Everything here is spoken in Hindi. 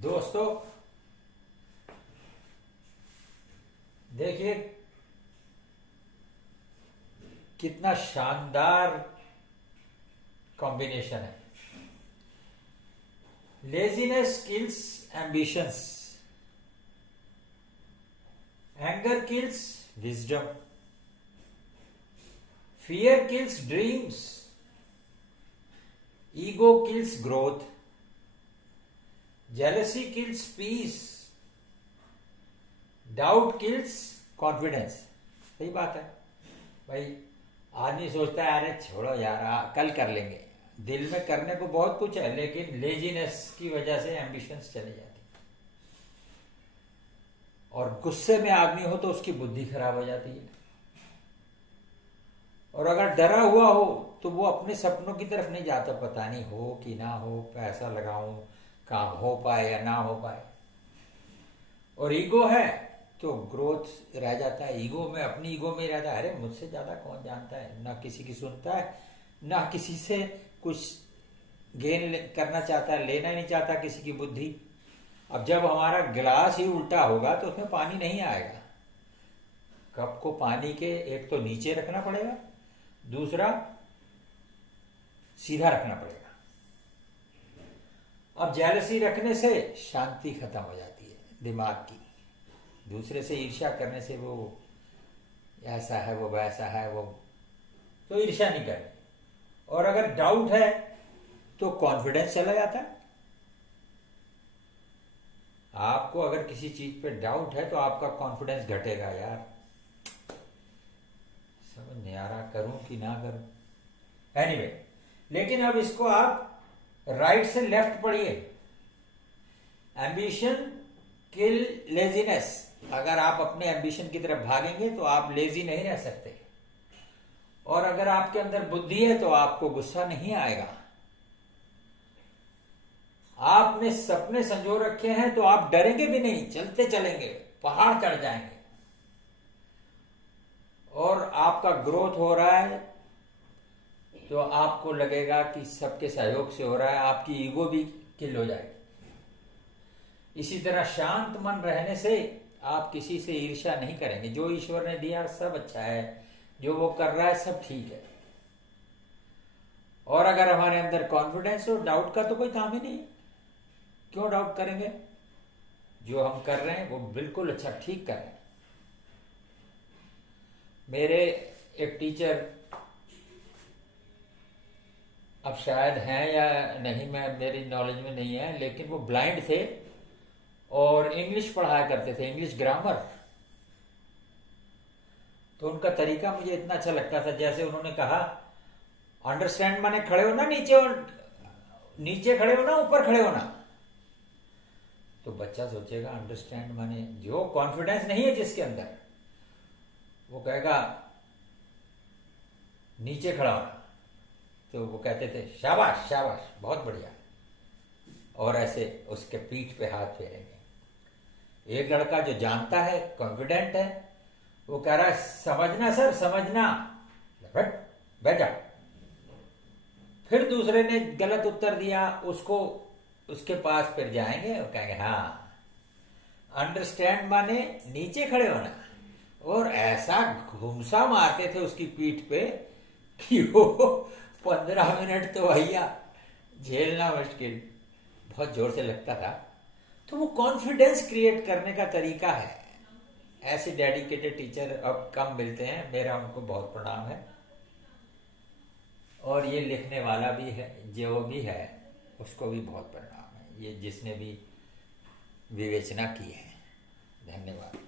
दोस्तों देखिए कितना शानदार कॉम्बिनेशन है। Laziness kills ambitions, anger kills wisdom, fear kills dreams, ego kills growth, jealousy kills peace, doubt kills confidence. सही बात है भाई। आदमी सोचता है अरे छोड़ो यार कल कर लेंगे, दिल में करने को बहुत कुछ है, लेकिन लेजीनेस की वजह से एम्बिशंस चली जाती। और गुस्से में आदमी हो तो उसकी बुद्धि खराब हो जाती है, और अगर डरा हुआ हो तो वो अपने सपनों की तरफ नहीं जाता, पता नहीं हो कि ना हो, पैसा लगाऊं काम हो पाए या ना हो पाए। और ईगो है तो ग्रोथ रह जाता है, ईगो में अपनी ईगो में ही रहता है, अरे मुझसे ज्यादा कौन जानता है, ना किसी की सुनता है, ना किसी से कुछ गेन करना चाहता है, लेना नहीं चाहता किसी की बुद्धि। अब जब हमारा गिलास ही उल्टा होगा तो उसमें पानी नहीं आएगा। कप को पानी के एक तो नीचे रखना पड़ेगा, दूसरा सीधा रखना पड़ेगा। अब जेलसी रखने से शांति खत्म हो जाती है दिमाग की। दूसरे से ईर्ष्या करने से वो ऐसा है वो वैसा है वो, तो ईर्ष्या नहीं करनी। और अगर डाउट है तो कॉन्फिडेंस चला जाता है। आपको अगर किसी चीज पे डाउट है तो आपका कॉन्फिडेंस घटेगा यार, समझ नहीं आ रहा करूं कि ना करूं। एनीवे, लेकिन अब इसको आप राइट से लेफ्ट पढ़िए। एम्बिशन किल लेजीनेस। अगर आप अपने एम्बिशन की तरफ भागेंगे तो आप लेजी नहीं रह सकते, और अगर आपके अंदर बुद्धि है तो आपको गुस्सा नहीं आएगा। आपने सपने संजो रखे हैं तो आप डरेंगे भी नहीं, चलते चलेंगे, पहाड़ चढ़ जाएंगे। और आपका ग्रोथ हो रहा है तो आपको लगेगा कि सबके सहयोग से हो रहा है, आपकी ईगो भी किल हो जाएगी। इसी तरह शांत मन रहने से आप किसी से ईर्ष्या नहीं करेंगे। जो ईश्वर ने दिया सब अच्छा है, जो वो कर रहा है सब ठीक है। और अगर हमारे अंदर कॉन्फिडेंस हो, डाउट का तो कोई काम ही नहीं। क्यों डाउट करेंगे? जो हम कर रहे हैं वो बिल्कुल अच्छा ठीक कर रहे हैं। मेरे एक टीचर, अब शायद हैं या नहीं, मैं मेरी नॉलेज में नहीं है, लेकिन वो ब्लाइंड थे और इंग्लिश पढ़ाया करते थे, इंग्लिश ग्रामर। तो उनका तरीका मुझे इतना अच्छा लगता था। जैसे उन्होंने कहा, अंडरस्टैंड माने खड़े हो ना, नीचे खड़े हो ना, ऊपर खड़े हो ना। तो बच्चा सोचेगा अंडरस्टैंड माने, जो कॉन्फिडेंस नहीं है जिसके अंदर, वो कहेगा नीचे खड़ा होना। तो वो कहते थे शाबाश शाबाश बहुत बढ़िया, और ऐसे उसके पीठ पे हाथ फेरेंगे। एक लड़का जो जानता है, कॉन्फिडेंट है, वो कह रहा है समझना सर समझना, बैठ जा। फिर दूसरे ने गलत उत्तर दिया, उसको उसके पास फिर जाएंगे और कहेंगे हाँ, अंडरस्टैंड माने नीचे खड़े होना। और ऐसा घुमसा मारते थे उसकी पीठ पे कि वो 15 मिनट तो भैया झेलना मुश्किल, बहुत जोर से लगता था। तो वो कॉन्फिडेंस क्रिएट करने का तरीका है। ऐसे डेडिकेटेड टीचर अब कम मिलते हैं, मेरा उनको बहुत प्रणाम है। और ये लिखने वाला भी है, जो भी है उसको भी बहुत प्रणाम है, ये जिसने भी विवेचना की है। धन्यवाद।